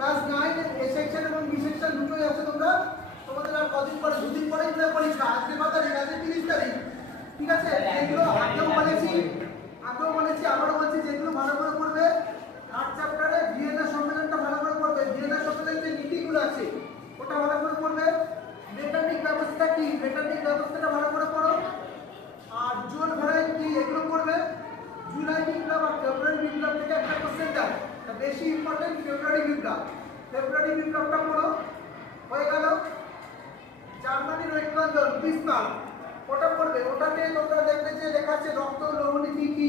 Class 9 এর এ section এবং B section দুটোই আছে তোমরা। তোমাদের আর কদিন পরে, দুদিন পরে ইন্টার পরীক্ষা। আজকে কত তারিখ? আজকে 30 তারিখ। ঠিক আছে? এগুলো আগেও বলেছি, আবারও বলছি, যেগুলো ভালো করে পড়বে। 8 চ্যাপ্টারে ভিয়েনা সম্মেলনটা ভালো করে পড়বে। ভিয়েনা সম্মেলনের যে নীতিগুলো আছে ওটা ভালো করে পড়বে। ব্রিটানিক ব্যবস্থা কি, ব্রিটানিক ব্যবস্থাটা ভালো করে পড়ো। আর জোন ভ্যারাইটি কি, এগুলো পড়বে। জুলাই বিপ্লব আর ফেব্রুয়ারি বিপ্লব থেকে একটা কোশ্চেন দেয়, বেশি ইম্পর্টেন্ট ফেব্রুয়ারি বিপ্লব। ফেব্রুয়ারি বিপ্লবটা পড়ো। হয়ে গেল। জার্মানির ঐক্য আন্দোলন বিসমার্ক, ওটা পড়বে। ওটাতে তোমরা দেখবে যে লেখা আছে রক্ত লৌহনীতি কি,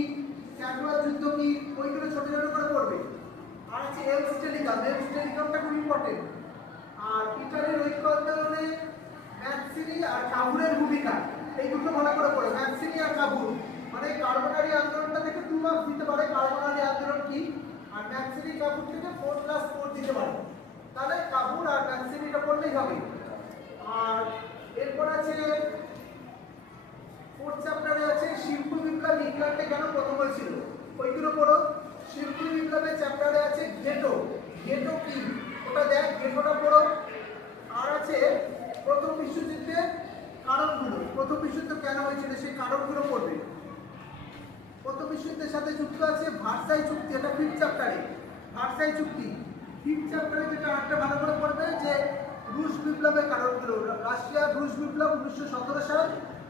ক্যানুয়াল যুদ্ধ কি, ওইগুলো ছোট ছোট করে পড়বে। আর আছে এলস টেলিগ্রামটা খুব ইম্পর্টেন্ট। আর ইটালির ঐক্য আন্দোলনে ম্যানসিনি আর কাবুরের ভূমিকা, এই দুটো ভালো করে পড়ো। ম্যানসিনি আর কাবুর, মানে কার্বোনারি আন্দোলনটা থেকে 2 মার্কস দিতে পারে, কার্বোনারি আন্দোলন কি। আর ম্যানসিনি কাবুর থেকে 4+4 দিতে পারে। তাহলে কাবুর আর ম্যানসিনিটা পড়লেই হবে। আর এরপর আছে 4th চ্যাপ্টারে আছে শিল্প বিপ্লব ইংল্যান্ডে কেন প্রথম হয়েছিল, ওইগুলো পড়ো। শিল্প বিপ্লবের চ্যাপ্টারে আছে গেটো, গেটো কি ওটা দেখ, গেটোটা পড়ো। আর আছে প্রথম বিশ্বযুদ্ধের কারণগুলো, প্রথম বিশ্বযুদ্ধ কেন হয়েছিল সেই কারণগুলো পড়বে। প্রথম বিশ্বযুদ্ধের সাথে যুক্ত আছে ভার্সাই চুক্তি, এটা 5th চ্যাপ্টারে। ভার্সাই চুক্তি 5th চ্যাপ্টারে যেটা আরেকটা ভালো করে পড়বে যে রুশ বিপ্লবের কারণগুলো। রাশিয়ার রুশ বিপ্লব 1917 সাল।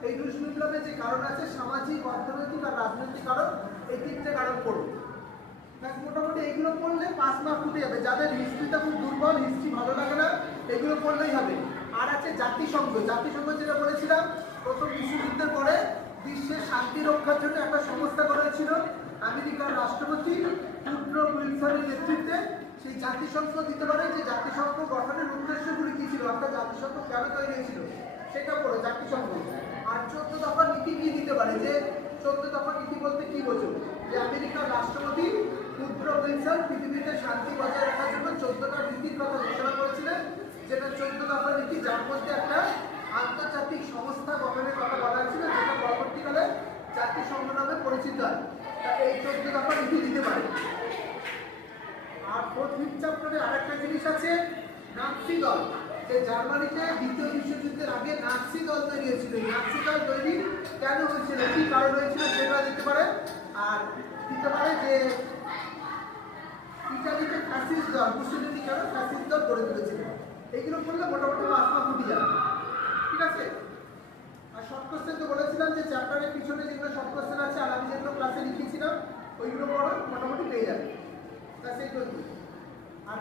এই রুশ বিপ্লবের যে কারণ আছে সামাজিক, অর্থনৈতিক আর রাজনৈতিক কারণ, এই 3টে কারণ পড়ো। মোটামুটি এইগুলো পড়লে 5 মার্ক উঠে যাবে। যাদের হিস্ট্রিটা খুব দুর্বল, হিস্ট্রি ভালো লাগে না, এগুলো পড়লেই হবে। আর আছে জাতিসংঘ, জাতিসংঘ যেটা বলেছিলাম প্রথম বিশ্বযুদ্ধের পরে বিশ্বের শান্তি রক্ষার জন্য একটা সংস্থা করা হয়েছিল আমেরিকার রাষ্ট্রপতি উড্রো উইলসনের নেতৃত্বে। সেই জাতিসংঘ দিতে পারে যে জাতিসংঘ গঠনের উদ্দেশ্যগুলি কি ছিল, একটা জাতিসংঘ কেন তৈরি হয়েছিল সেটা পড়ো, জাতিসংঘ। আর 14 দফা নীতি কি দিতে পারে, যে 14 দফা নীতি বলতে কি বোঝো, যে আমেরিকার রাষ্ট্রপতি উড্রো উইলসন পৃথিবীতে শান্তি বজায় রাখার জন্য 14টা নীতির কথা ঘোষণা করেছিলেন, যেটা 14 দফা নীতি, যার মধ্যে একটা আন্তর্জাতিক সংস্থা গঠনের কথা বলা হয়েছিল, যেটা পরবর্তীকালে জাতিসংঘ নামে পরিচিত হয়। এই 14 দফা নীতি দিতে পারে। আর 4th চ্যাপ্টারে আরেকটা জিনিস আছে নাৎসি দল, যে জার্মানিতে দ্বিতীয় বিশ্বযুদ্ধের আগে নাৎসি দল তৈরি হয়েছিল। এই নাৎসি দল তৈরি কেন হয়েছিল, কি কারণ হয়েছিল সেটা দিতে পারে। আর দিতে পারে যে ইতালিতে ফ্যাসিস্ট দল, মুসলিনি কেন ফ্যাসিস্ট দল গড়ে তুলেছিল। এইগুলো করলে মোটামুটি 5 মার্ক উঠে যাবে। ঠিক আছে? আর শর্ট কোশ্চেন তো বলেছিলাম যে চ্যাপ্টারের পিছনে যেগুলো শর্ট কোশ্চেন আছে আর আমি যেগুলো ক্লাসে লিখেছিলাম ওইগুলো পড়ো, মোটামুটি পেয়ে যাবে। ব্যাস এই জন্য। আর